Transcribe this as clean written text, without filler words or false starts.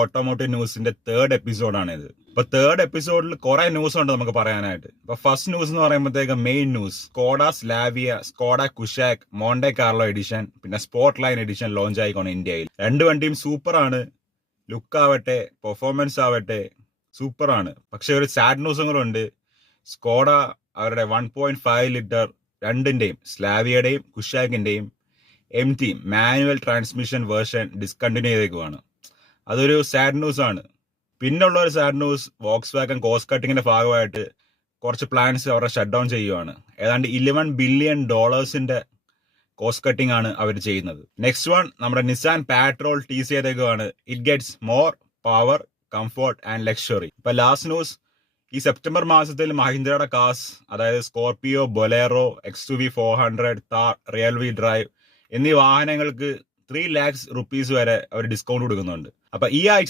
Automotive ന്യൂസിന്റെ 3rd എപ്പിസോഡാണിത്. ഇപ്പൊ 3rd എപ്പിസോഡിൽ കുറെ ന്യൂസ് ഉണ്ട് നമുക്ക് പറയാനായിട്ട്. ഇപ്പൊ ഫസ്റ്റ് ന്യൂസ് എന്ന് പറയുമ്പോഴത്തേക്ക് main news Skoda Slavia, Skoda Kushaq, Monte Carlo edition, പിന്നെ സ്പോർട്ട് ലൈൻ എഡിഷൻ ലോഞ്ച് ആയിക്കോണം ഇന്ത്യയിൽ. രണ്ട് വണ്ടിയും സൂപ്പറാണ്. ലുക്ക് ആവട്ടെ, പെർഫോമൻസ് ആവട്ടെ, സൂപ്പറാണ്. പക്ഷെ ഒരു സാഡ് ന്യൂസും കൂടെ ഉണ്ട്. സ്കോഡ അവരുടെ 1.5 ലിറ്റർ രണ്ടിന്റെയും, സ്ലാവിയയുടെയും കുഷാക്കിന്റെയും MT manual transmission version discontinue ചെയ്തേക്കുവാണ്. അതൊരു സാഡ് ന്യൂസ് ആണ്. പിന്നുള്ള ഒരു sad news, Volkswagen cost കട്ടിങ്ങിന്റെ ഭാഗമായിട്ട് കുറച്ച് പ്ലാൻസ് അവരുടെ ഷട്ട് ഡൗൺ ചെയ്യുവാണ്. ഏതാണ്ട് $11 ബില്യൺ കോസ്റ്റ് കട്ടിംഗ് ആണ് അവർ ചെയ്യുന്നത്. നെക്സ്റ്റ് വൺ, നമ്മുടെ നിസാൻ പാട്രോൾ ടീസ് ചെയ്തേക്കുവാണ്. It gets more power, comfort and luxury. ഇപ്പൊ ലാസ്റ്റ് ന്യൂസ്, ഈ സെപ്റ്റംബർ മാസത്തിൽ മഹീന്ദ്രയുടെ കാസ്, അതായത് Scorpio, Bolero, XUV 400, Thar, rear wheel drive എന്നീ വാഹനങ്ങൾക്ക് 3 lakhs rupees വരെ അവർ ഡിസ്കൗണ്ട് കൊടുക്കുന്നുണ്ട്. അപ്പൊ ഈ ആഴ്ച